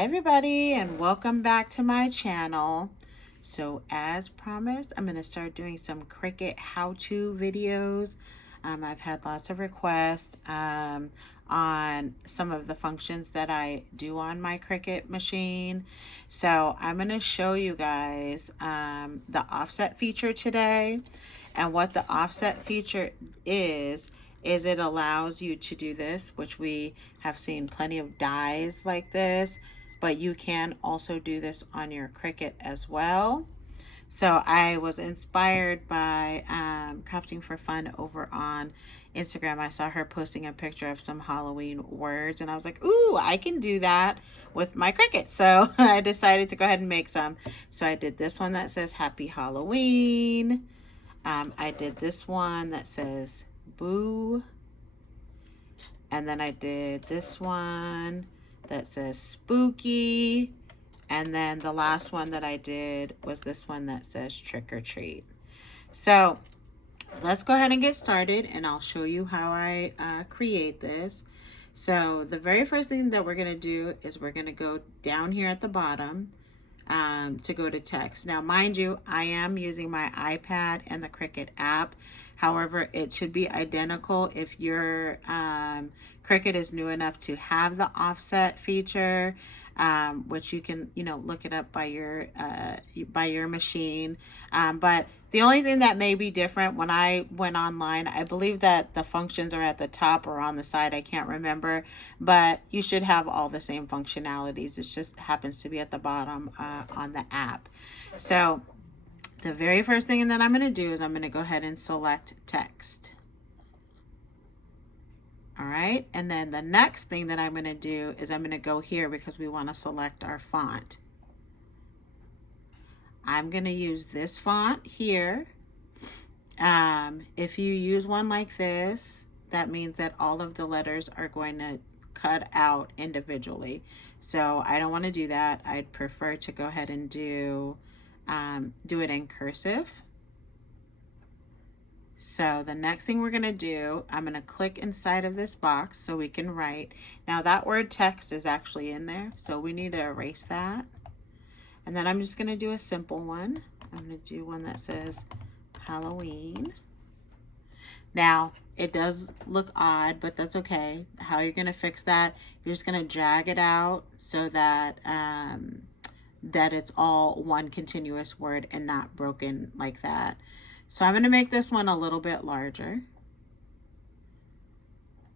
Hi everybody, and welcome back to my channel. So as promised, I'm going to start doing some Cricut how-to videos. I've had lots of requests on some of the functions that I do on my Cricut machine. So I'm going to show you guys the offset feature today. And what the offset feature is it allows you to do this, which we have seen plenty of dies like this, but you can also do this on your Cricut as well. So I was inspired by Crafting for Fun over on Instagram. I saw her posting a picture of some Halloween words, and I was like, ooh, I can do that with my Cricut. So I decided to go ahead and make some. So I did this one that says Happy Halloween. I did this one that says Boo. And then I did this one that says Spooky. And then the last one that I did was this one that says Trick or Treat. So let's go ahead and get started, and I'll show you how I create this. So the very first thing that we're going to do is we're going to go down here at the bottom to go to text. Now, mind you, I am using my iPad and the Cricut app. However, it should be identical if your Cricut is new enough to have the offset feature, which you can, look it up by your machine. But the only thing that may be different, when I went online, I believe that the functions are at the top or on the side. I can't remember, but you should have all the same functionalities. It just happens to be at the bottom on the app. So the very first thing that I'm going to do is I'm going to go ahead and select text. All right, and then the next thing that I'm going to do is I'm going to go here because we want to select our font. I'm going to use this font here. If you use one like this, that means that all of the letters are going to cut out individually. So I don't want to do that. I'd prefer to go ahead and do it in cursive. So the next thing we're going to do, I'm going to click inside of this box so we can write. Now that word text is actually in there, so we need to erase that. And then I'm just going to do a simple one. I'm going to do one that says Halloween. Now, it does look odd, but that's okay. How you're going to fix that, you're just going to drag it out so that that it's all one continuous word and not broken like that. So I'm going to make this one a little bit larger,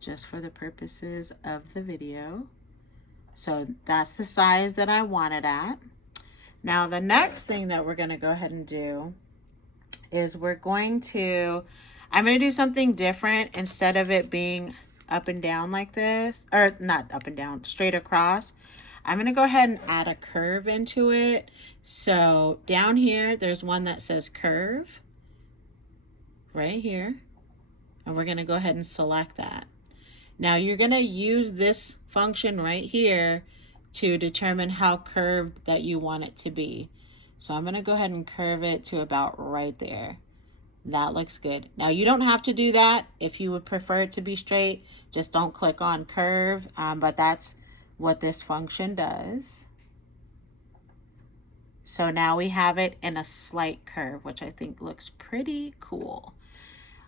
just for the purposes of the video. So that's the size that I want it at. Now the next thing that we're going to go ahead and do is I'm going to do something different. Instead of it being up and down like this, or not up and down, straight across, I'm going to go ahead and add a curve into it. So down here, there's one that says curve right here. And we're going to go ahead and select that. Now you're going to use this function right here to determine how curved that you want it to be. So I'm going to go ahead and curve it to about right there. That looks good. Now you don't have to do that. If you would prefer it to be straight, just don't click on curve, but that's what this function does. So now we have it in a slight curve, which I think looks pretty cool.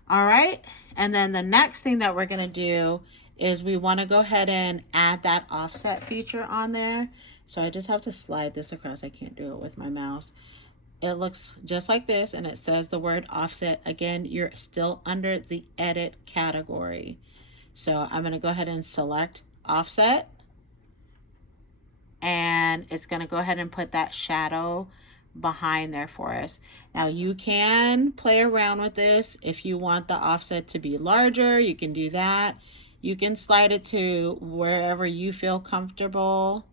All right, and then the next thing that we're going to do is we want to go ahead and add that offset feature on there. So I just have to slide this across. I can't do it with my mouse. It looks just like this, and it says the word offset. Again, you're still under the edit category. So I'm going to go ahead and select offset, and it's going to go ahead and put that shadow behind there for us. Now you can play around with this. If you want the offset to be larger, you can do that. You can slide it to wherever you feel comfortable.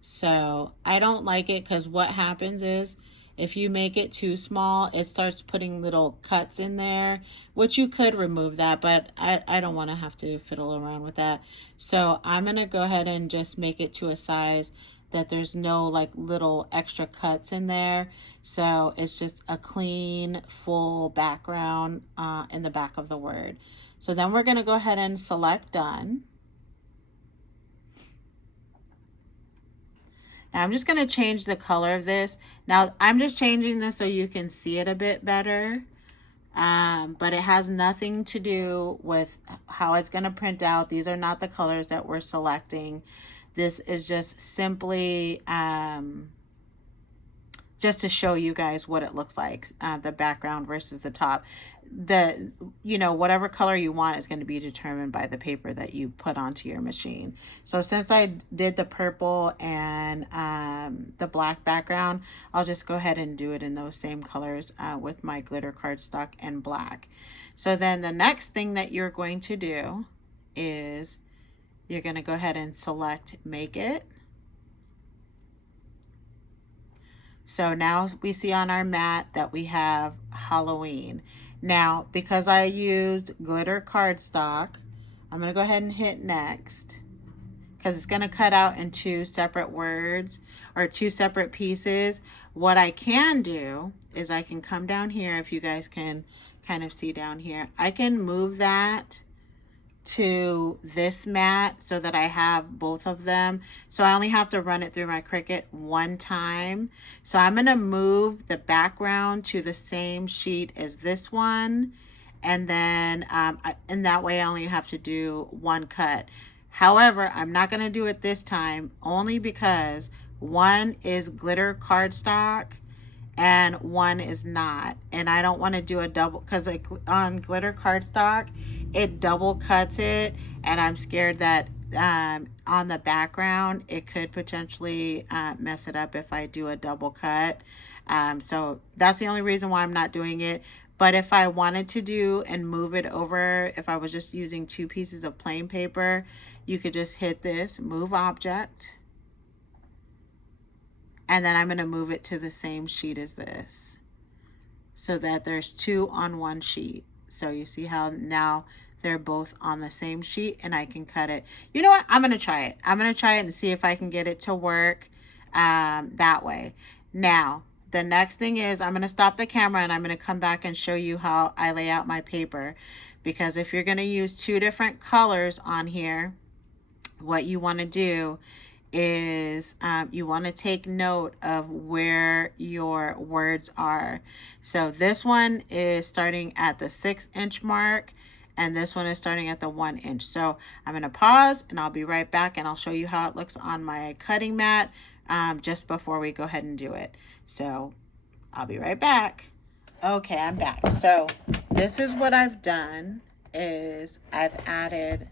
So I don't like it because what happens is if you make it too small, it starts putting little cuts in there, which you could remove that, but I don't want to have to fiddle around with that. So I'm going to go ahead and just make it to a size that there's no like little extra cuts in there. So it's just a clean, full background in the back of the word. So then we're going to go ahead and select done. Now I'm just going to change the color of this. Now I'm just changing this so you can see it a bit better. But it has nothing to do with how it's going to print out. These are not the colors that we're selecting. This is just simply just to show you guys what it looks like, the background versus the top. Whatever color you want is going to be determined by the paper that you put onto your machine. So since I did the purple and the black background, I'll just go ahead and do it in those same colors with my glitter cardstock and black. So then the next thing that you're going to do is you're going to go ahead and select Make It. So now we see on our mat that we have Halloween. Now, because I used glitter cardstock, I'm going to go ahead and hit next, because it's going to cut out in two separate words or two separate pieces. What I can do is I can come down here, if you guys can kind of see down here, I can move that to this mat so that I have both of them. So I only have to run it through my Cricut one time. So I'm going to move the background to the same sheet as this one. And then and that way I only have to do one cut. However, I'm not going to do it this time only because one is glitter cardstock and one is not, and I don't want to do a double, because on glitter cardstock it double cuts it, and I'm scared that on the background it could potentially mess it up if I do a double cut. So that's the only reason why I'm not doing it. But if I wanted to do and move it over, if I was just using two pieces of plain paper, you could just hit this move object, and then I'm going to move it to the same sheet as this so that there's two on one sheet. So you see how now they're both on the same sheet, and I can cut it. You know what? I'm going to try it. I'm going to try it and see if I can get it to work that way. Now, the next thing is I'm going to stop the camera and I'm going to come back and show you how I lay out my paper. Because if you're going to use two different colors on here, what you want to do is you want to take note of where your words are. So this one is starting at the 6-inch mark, and this one is starting at the 1 inch. So I'm going to pause and I'll be right back, and I'll show you how it looks on my cutting mat just before we go ahead and do it. So I'll be right back. Okay, I'm back. So this is what I've done is I've added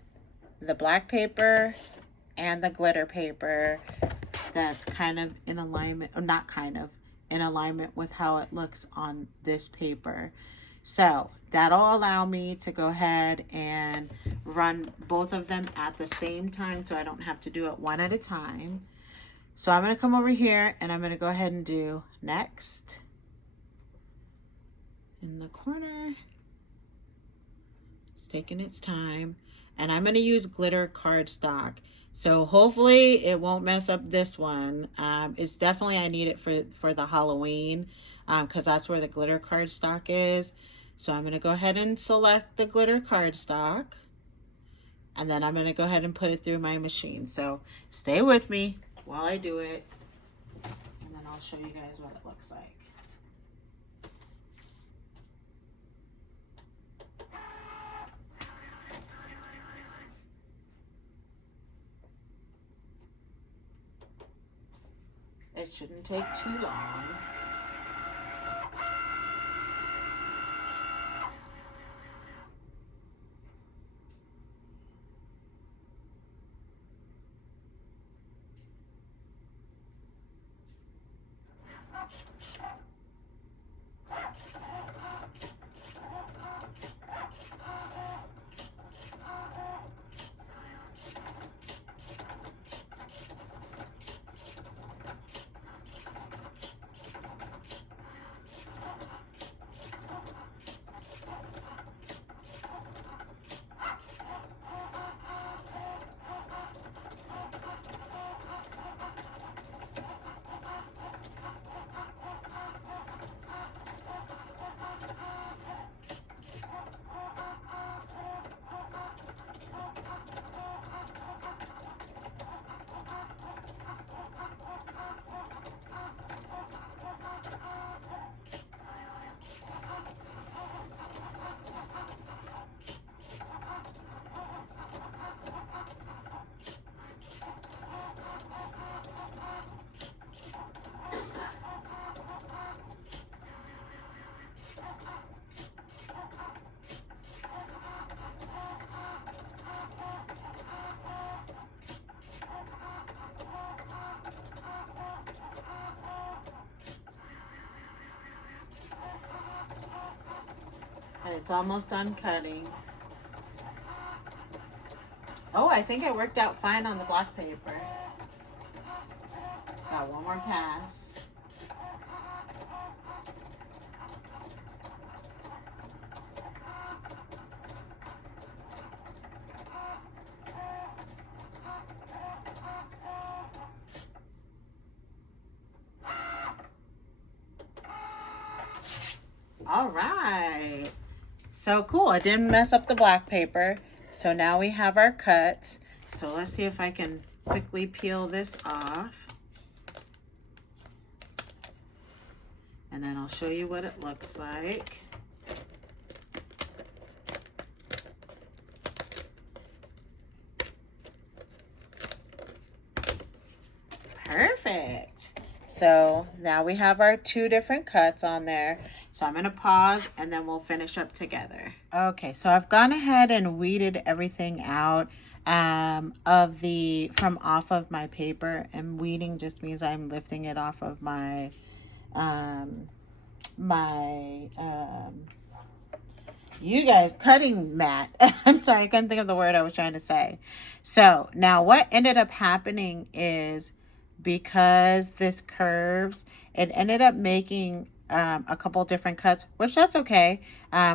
the black paper and the glitter paper that's kind of in alignment, or not kind of, in alignment with how it looks on this paper. So that'll allow me to go ahead and run both of them at the same time so I don't have to do it one at a time. So I'm going to come over here and I'm going to go ahead and do next in the corner. It's taking its time, and I'm going to use glitter cardstock. So hopefully it won't mess up this one. It's definitely, I need it for the Halloween because that's where the glitter cardstock is. So I'm going to go ahead and select the glitter cardstock, and then I'm going to go ahead and put it through my machine. So stay with me while I do it, and then I'll show you guys what it looks like. It shouldn't take too long. it's almost done cutting. Oh, I think it worked out fine on the black paper. It's got one more pass. All right. So cool. It didn't mess up the black paper. So now we have our cuts. So let's see if I can quickly peel this off. And then I'll show you what it looks like. Perfect. So now we have our 2 different cuts on there. So I'm going to pause and then we'll finish up together. Okay, so I've gone ahead and weeded everything out from off of my paper. And weeding just means I'm lifting it off of my cutting mat. I'm sorry, I couldn't think of the word I was trying to say. So now what ended up happening is, because this curves, it ended up making a couple different cuts, which that's okay.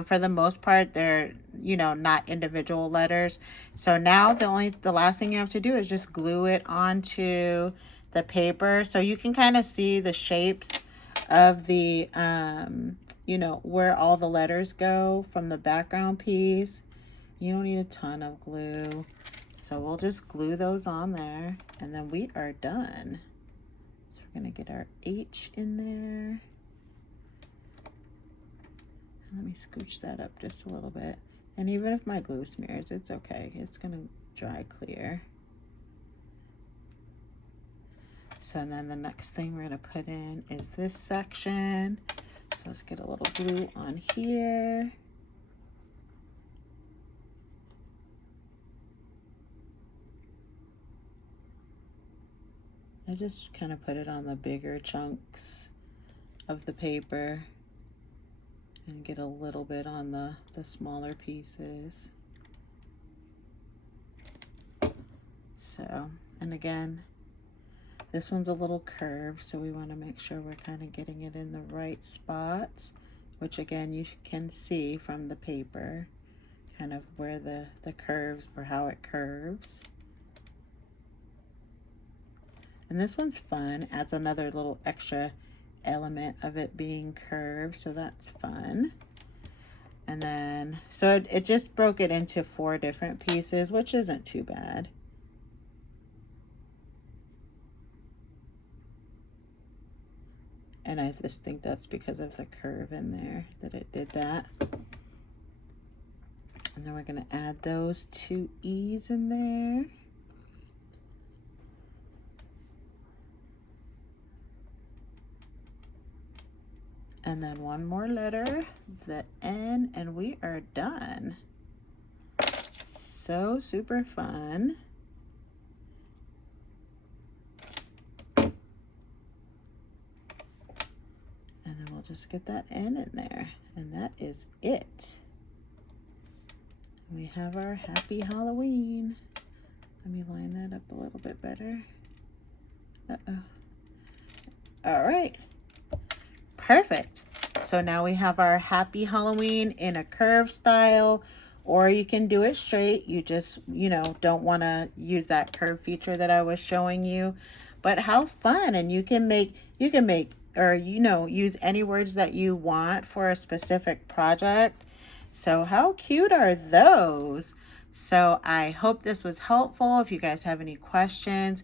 For the most part, they're, not individual letters. So now the last thing you have to do is just glue it onto the paper, so you can kind of see the shapes of the where all the letters go from the background piece. You don't need a ton of glue. So we'll just glue those on there and then we are done. So we're gonna get our H in there. And let me scooch that up just a little bit. And even if my glue smears, it's okay. It's gonna dry clear. So then the next thing we're gonna put in is this section. So let's get a little glue on here. I just kind of put it on the bigger chunks of the paper and get a little bit on the smaller pieces. So, and again, this one's a little curved, so we want to make sure we're kind of getting it in the right spots, which again, you can see from the paper, kind of where the curves or how it curves. And this one's fun, adds another little extra element of it being curved, so that's fun. And then, so it just broke it into 4 different pieces, which isn't too bad. And I just think that's because of the curve in there that it did that. And then we're going to add those 2 E's in there. And then one more letter, the N, and we are done. So super fun. And then we'll just get that N in there, and that is it. We have our happy Halloween. Let me line that up a little bit better. All right. Perfect. So now we have our happy Halloween in a curve style, or you can do it straight. You just, don't want to use that curve feature that I was showing you. But how fun. And you can make or, use any words that you want for a specific project. So how cute are those? So I hope this was helpful. If you guys have any questions,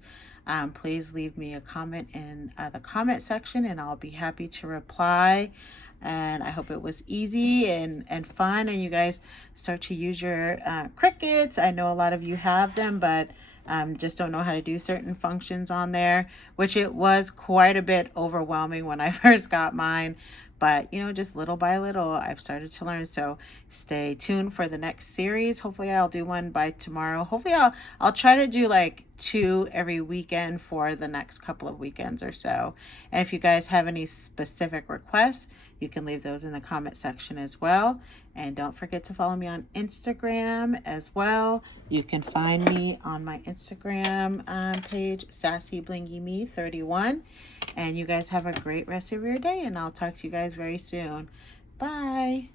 please leave me a comment in the comment section and I'll be happy to reply. And I hope it was easy and fun, and you guys start to use your Cricuts. I know a lot of you have them, but just don't know how to do certain functions on there, which it was quite a bit overwhelming when I first got mine. But, just little by little, I've started to learn. So stay tuned for the next series. Hopefully I'll do one by tomorrow. Hopefully I'll try to do like 2 every weekend for the next couple of weekends or so. And if you guys have any specific requests, you can leave those in the comment section as well. And don't forget to follow me on Instagram as well. You can find me on my Instagram page, SassyBlingyMe31. And you guys have a great rest of your day, and I'll talk to you guys very soon. Bye.